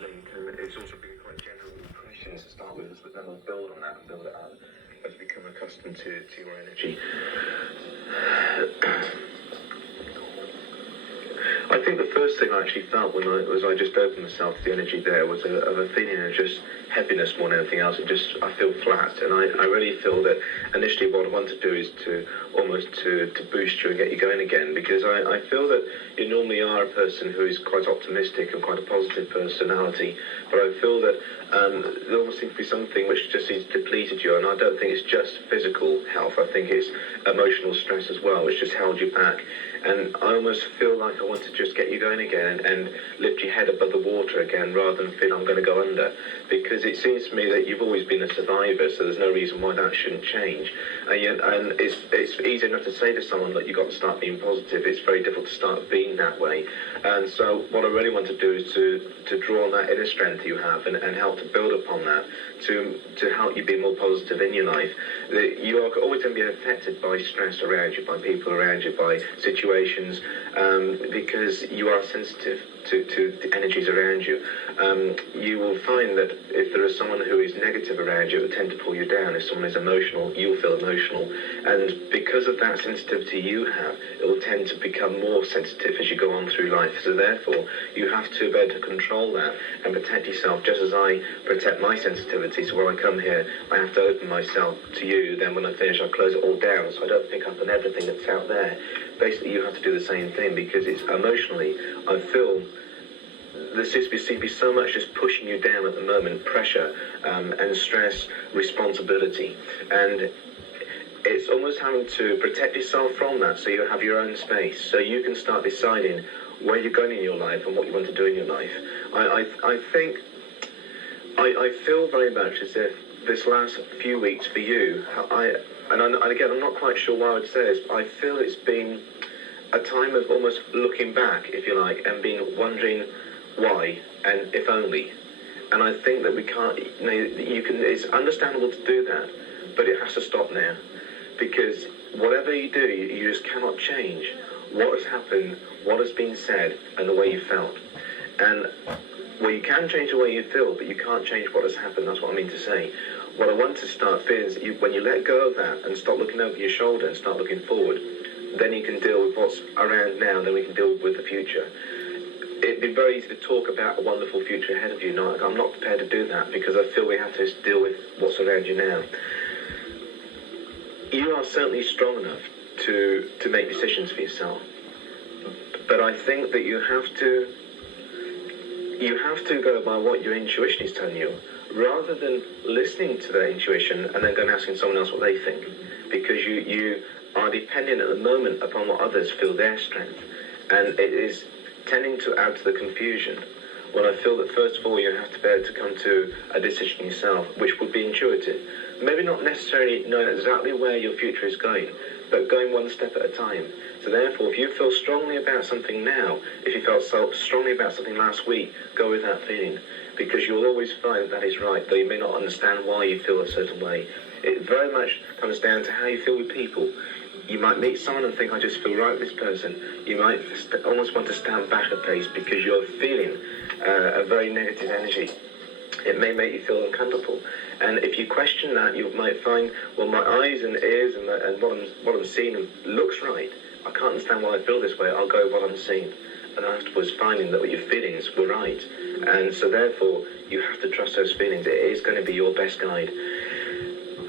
link, and it's also been quite general impressions to start with, but then we'll build on that and build it up as we become accustomed to your energy. I think the first thing I actually felt when I just opened myself to the energy there was a feeling of just heaviness more than anything else, and just I feel flat. And I really feel that initially what I want to do is to almost to boost you and get you going again, because I feel that you normally are a person who is quite optimistic and quite a positive personality, but I feel that there almost seems to be something which just has depleted you, and I don't think it's just physical health. I think it's emotional stress as well, which just held you back. And I almost feel like I want to just get you going again and lift your head above the water again, rather than feel I'm going to go under. Because it seems to me that you've always been a survivor, so there's no reason why that shouldn't change. And it's easy enough to say to someone that you've got to start being positive. It's very difficult to start being that way. And so what I really want to do is to draw on that inner strength you have and help to build upon that, to help you be more positive in your life. You are always going to be affected by stress around you, by people around you, by situations, because you are sensitive to the energies around you. You will find that if there is someone who is negative around you, it will tend to pull you down. If someone is emotional, you'll feel emotional. And because of that sensitivity you have, it will tend to become more sensitive as you go on through life. So therefore, you have to be able to control that and protect yourself, just as I protect my sensitivity. So when I come here, I have to open myself to you. Then when I finish, I close it all down, so I don't pick up on everything that's out there. Basically, you have to do the same thing, because it's emotionally, I feel there seems to be so much just pushing you down at the moment, pressure and stress, responsibility. And it's almost having to protect yourself from that, so you have your own space, so you can start deciding where you're going in your life and what you want to do in your life. I think, I feel very much as if this last few weeks for you, and again, I'm not quite sure why I would say this, but I feel it's been a time of almost looking back, if you like, and being wondering why and if only. And I think that we can't, it's understandable to do that, but it has to stop now, because whatever you do, you just cannot change what has happened, what has been said, and the way you felt. And well, you can change the way you feel, but you can't change what has happened. That's what I mean to say. What I want to start feeling is when you let go of that and stop looking over your shoulder and start looking forward, then you can deal with what's around now, and then we can deal with the future. It'd be very easy to talk about a wonderful future ahead of you. No, I'm not prepared to do that, because I feel we have to deal with what's around you now. You are certainly strong enough to make decisions for yourself, but I think that you have to go by what your intuition is telling you, rather than listening to their intuition and then going and asking someone else what they think, because you are dependent at the moment upon what others feel their strength, and it is tending to add to the confusion. When I feel that first of all you have to be able to come to a decision yourself, which would be intuitive. Maybe not necessarily knowing exactly where your future is going, but going one step at a time. So therefore, if you feel strongly about something now, if you felt so strongly about something last week, go with that feeling, because you'll always find that is right, though you may not understand why you feel a certain way. It very much comes down to how you feel with people. You might meet someone and think, I just feel right with this person. You might almost want to stand back a pace because you're feeling a very negative energy. It may make you feel uncomfortable. And if you question that, you might find, well, my eyes and ears and what I'm seeing looks right. I can't understand why I feel this way. I'll go with what I'm seeing. And afterwards finding that what your feelings were right. And so therefore, you have to trust those feelings. It is going to be your best guide.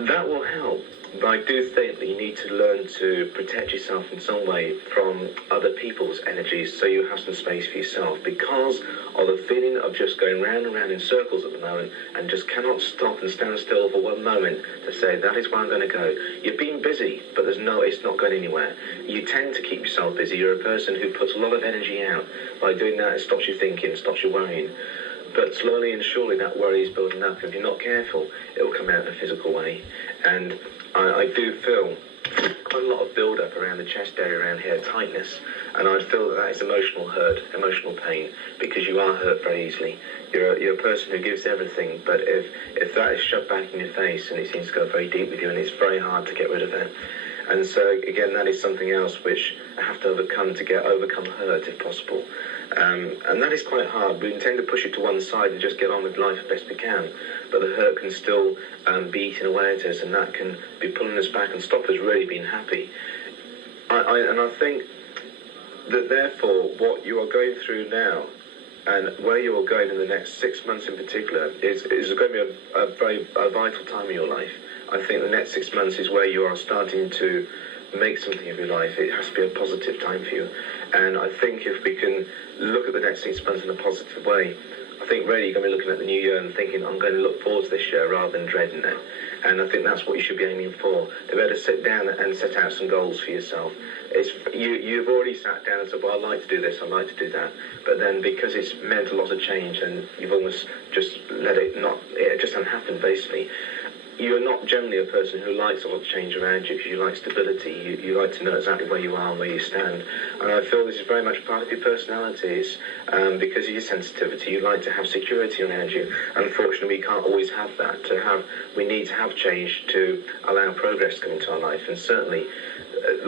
That will help. But I do think that you need to learn to protect yourself in some way from other people's energies, so you have some space for yourself, because of the feeling of just going round and round in circles at the moment and just cannot stop and stand still for one moment to say, that is where I'm going to go. You've been busy, but it's not going anywhere. You tend to keep yourself busy. You're a person who puts a lot of energy out. By doing that, it stops you thinking, it stops you worrying. But slowly and surely that worry is building up. If you're not careful, it will come out in a physical way. And I do feel quite a lot of build-up around the chest area, around here, tightness. And I feel that is emotional hurt, emotional pain, because you are hurt very easily. You're a person who gives everything, but if that is shoved back in your face, and it seems to go very deep with you, and it's very hard to get rid of it. And so, again, that is something else which I have to overcome to overcome hurt, if possible. And that is quite hard. We tend to push it to one side and just get on with life as best we can, but the hurt can still be eating away at us, and that can be pulling us back and stop us really being happy. I think that therefore what you are going through now and where you are going in the next 6 months in particular is going to be a very vital time in your life. I think the next 6 months is where you are starting to make something of your life. It has to be a positive time for you. And I think if we can look at the next 6 months in a positive way, I think really you're going to be looking at the new year and thinking, I'm going to look forward to this year rather than dreading it. And I think that's what you should be aiming for, to be able to sit down and set out some goals for yourself. You've already sat down and said, well, I'd like to do this, I'd like to do that. But then because it's meant a lot of change and you've almost just let it just hasn't happened basically. You're not generally a person who likes a lot of change around you because you like stability. You like to know exactly where you are and where you stand. And I feel this is very much part of your personality. It's because of your sensitivity. You like to have security around you. Unfortunately, we can't always have that. We need to have change to allow progress to come into our life. And certainly,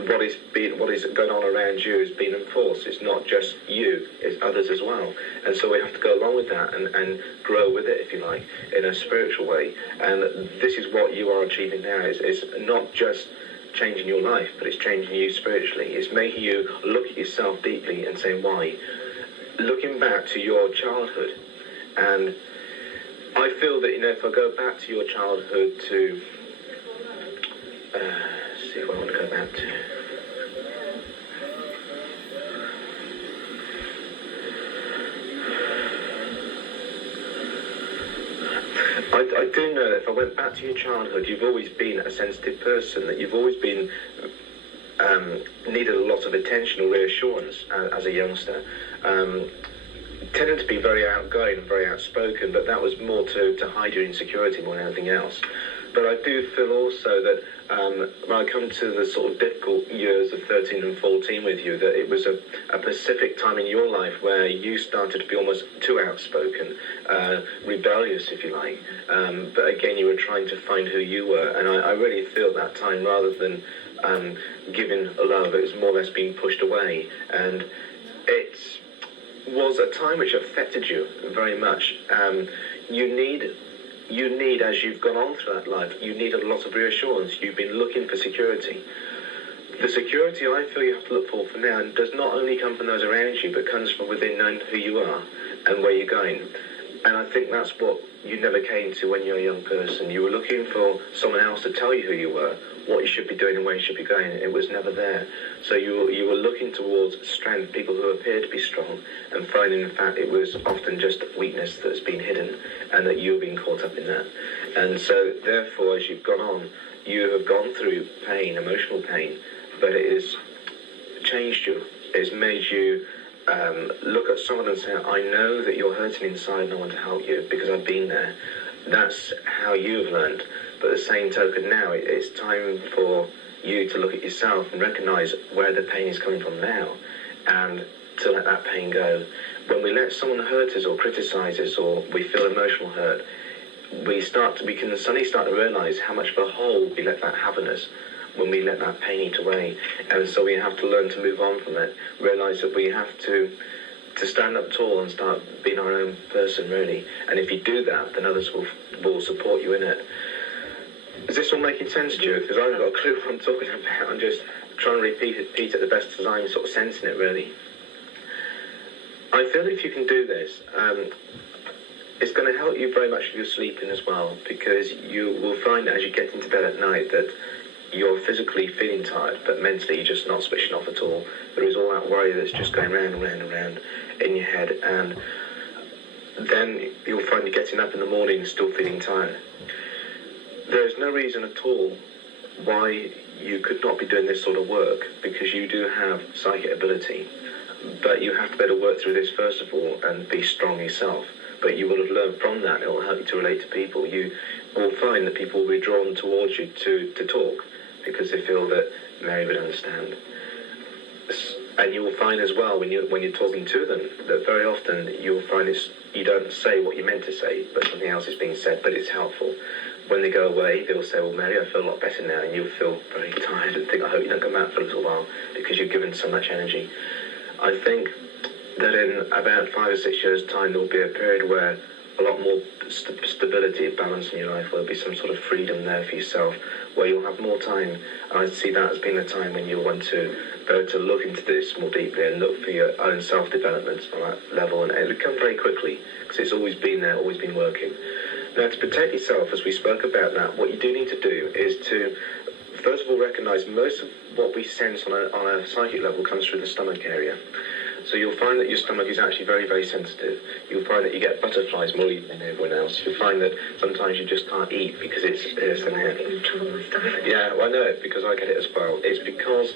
what is going on around you is being enforced. It's not just you, it's others as well. And so we have to go along with that and grow with it, if you like, in a spiritual way. And this is what you are achieving now. It's not just changing your life, but it's changing you spiritually. It's making you look at yourself deeply and say, why? Looking back to your childhood. And I feel that, if I go back to your childhood to... see what I want to go back to. I do know that if I went back to your childhood, you've always been a sensitive person, that you've always been needed a lot of attention or reassurance as a youngster. Tended to be very outgoing and very outspoken, but that was more to hide your insecurity more than anything else. But I do feel also that when I come to the sort of difficult years of 13 and 14 with you, that it was a specific time in your life where you started to be almost too outspoken, rebellious, if you like. But again, you were trying to find who you were. And I really feel that time, rather than giving love, it was more or less being pushed away. And it was a time which affected you very much. You need, as you've gone on through that life, you need a lot of reassurance. You've been looking for security. The security I feel you have to look for now does not only come from those around you, but comes from within knowing who you are and where you're going. And I think that's what you never came to when you're a young person. You were looking for someone else to tell you who you were, what you should be doing and where you should be going. It was never there. So you were looking towards strength, people who appeared to be strong, and finding in fact it was often just weakness that's been hidden, and that you've been caught up in that. And so therefore, as you've gone on, you have gone through pain, emotional pain, but it has changed you. It's made you look at someone and say, I know that you're hurting inside and I want to help you because I've been there. That's how you've learned. But at the same token now, it's time for you to look at yourself and recognise where the pain is coming from now, and to let that pain go. When we let someone hurt us or criticise us, or we feel emotional hurt, we can suddenly start to realise how much of a hold we let that have on us when we let that pain eat away. And so we have to learn to move on from it, realise that we have to stand up tall and start being our own person, really. And if you do that, then others will support you in it. Is this all making sense to you? Because I haven't got a clue what I'm talking about. I'm just trying to repeat it the best as I'm sort of sensing it, really. I feel if you can do this, it's going to help you very much with your sleeping as well, because you will find as you get into bed at night that you're physically feeling tired, but mentally you're just not switching off at all. There is all that worry that's just going round and round and round in your head, and then you'll find you're getting up in the morning still feeling tired. There's no reason at all why you could not be doing this sort of work, because you do have psychic ability, but you have to be able to work through this first of all and be strong yourself. But you will have learned from that. It will help you to relate to people. You will find that people will be drawn towards you to talk, because they feel that Mary would understand. And you will find as well when you're talking to them that very often you'll find you don't say what you meant to say, but something else is being said, but it's helpful. When they go away, they'll say, well, Mary, I feel a lot better now, and you'll feel very tired and think, I hope you don't come out for a little while, because you've given so much energy. I think that in about 5 or 6 years' time there will be a period where a lot more stability, balance in your life, will be some sort of freedom there for yourself, where you'll have more time. And I see that as being a time when you'll want to go to look into this more deeply and look for your own self-development on that level, and it'll come very quickly because it's always been there, always been working. Now, to protect yourself, as we spoke about that, what you do need to do is to first of all recognise most of what we sense on a psychic level comes through the stomach area. So you'll find that your stomach is actually very, very sensitive. You'll find that you get butterflies more even than everyone else. You'll find that sometimes you just can't eat because it's in here. Yeah, well, I know it because I get it as well. It's because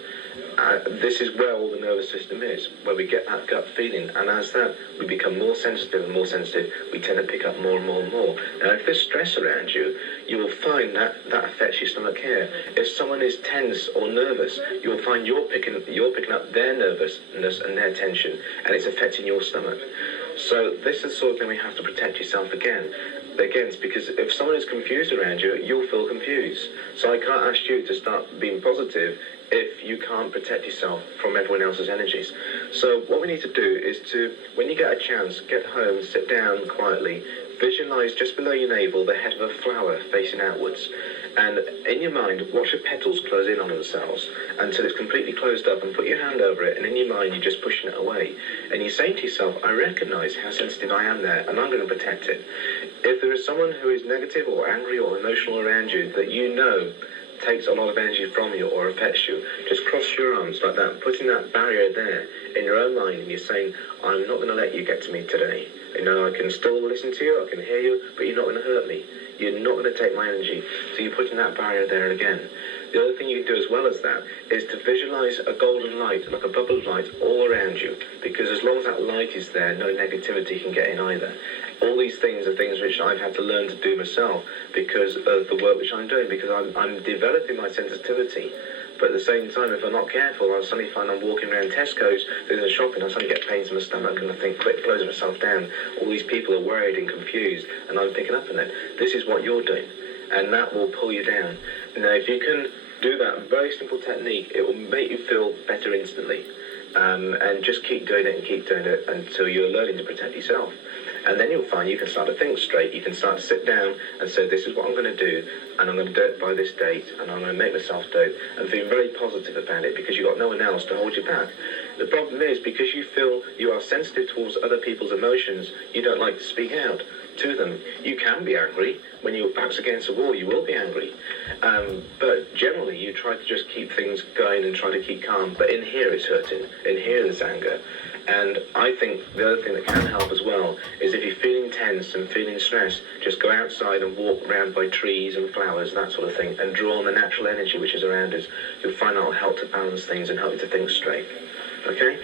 this is where all the nervous system is, where we get that gut feeling. And as that we become more sensitive and more sensitive, we tend to pick up more and more and more. Now, if there's stress around you, you will find that that affects your stomach here. If someone is tense or nervous, you'll find you're picking up their nervousness and their tension, and it's affecting your stomach. So this is the sort of thing we have to protect yourself against, because if someone is confused around you, you'll feel confused. So I can't ask you to start being positive if you can't protect yourself from everyone else's energies. So what we need to do is to, when you get a chance, get home, sit down quietly, visualize just below your navel the head of a flower facing outwards. And in your mind, watch the petals close in on themselves until it's completely closed up, and put your hand over it, and in your mind you're just pushing it away. And you say to yourself, I recognise how sensitive I am there, and I'm going to protect it. If there is someone who is negative or angry or emotional around you that you know takes a lot of energy from you or affects you, just cross your arms like that, putting that barrier there in your own mind, and you're saying, I'm not going to let you get to me today. You know, I can still listen to you, I can hear you, but you're not going to hurt me. You're not going to take my energy. So you're putting that barrier there again. The other thing you can do as well as that is to visualize a golden light, like a bubble of light, all around you. Because as long as that light is there, no negativity can get in either. All these things are things which I've had to learn to do myself because of the work which I'm doing, because I'm developing my sensitivity. But at the same time, if I'm not careful, I'll suddenly find I'm walking around Tesco's, doing the shopping, I'll suddenly get pains in my stomach, and I think, quick, close myself down. All these people are worried and confused, and I'm picking up on it. This is what you're doing, and that will pull you down. Now, if you can do that very simple technique, it will make you feel better instantly. And just keep doing it until you're learning to protect yourself. And then you'll find you can start to think straight. You can start to sit down and say, this is what I'm going to do, and I'm going to do it by this date, and I'm going to make myself do it, and feel very positive about it because you've got no one else to hold you back. The problem is, because you feel you are sensitive towards other people's emotions, you don't like to speak out to them. You can be angry. When your back's against the wall, you will be angry. But generally, you try to just keep things going and try to keep calm. But in here, it's hurting. In here, there's anger. And I think the other thing that can help as well is if you're feeling tense and feeling stressed, just go outside and walk around by trees and flowers, that sort of thing, and draw on the natural energy which is around us. You'll find that will help to balance things and help you to think straight. Okay?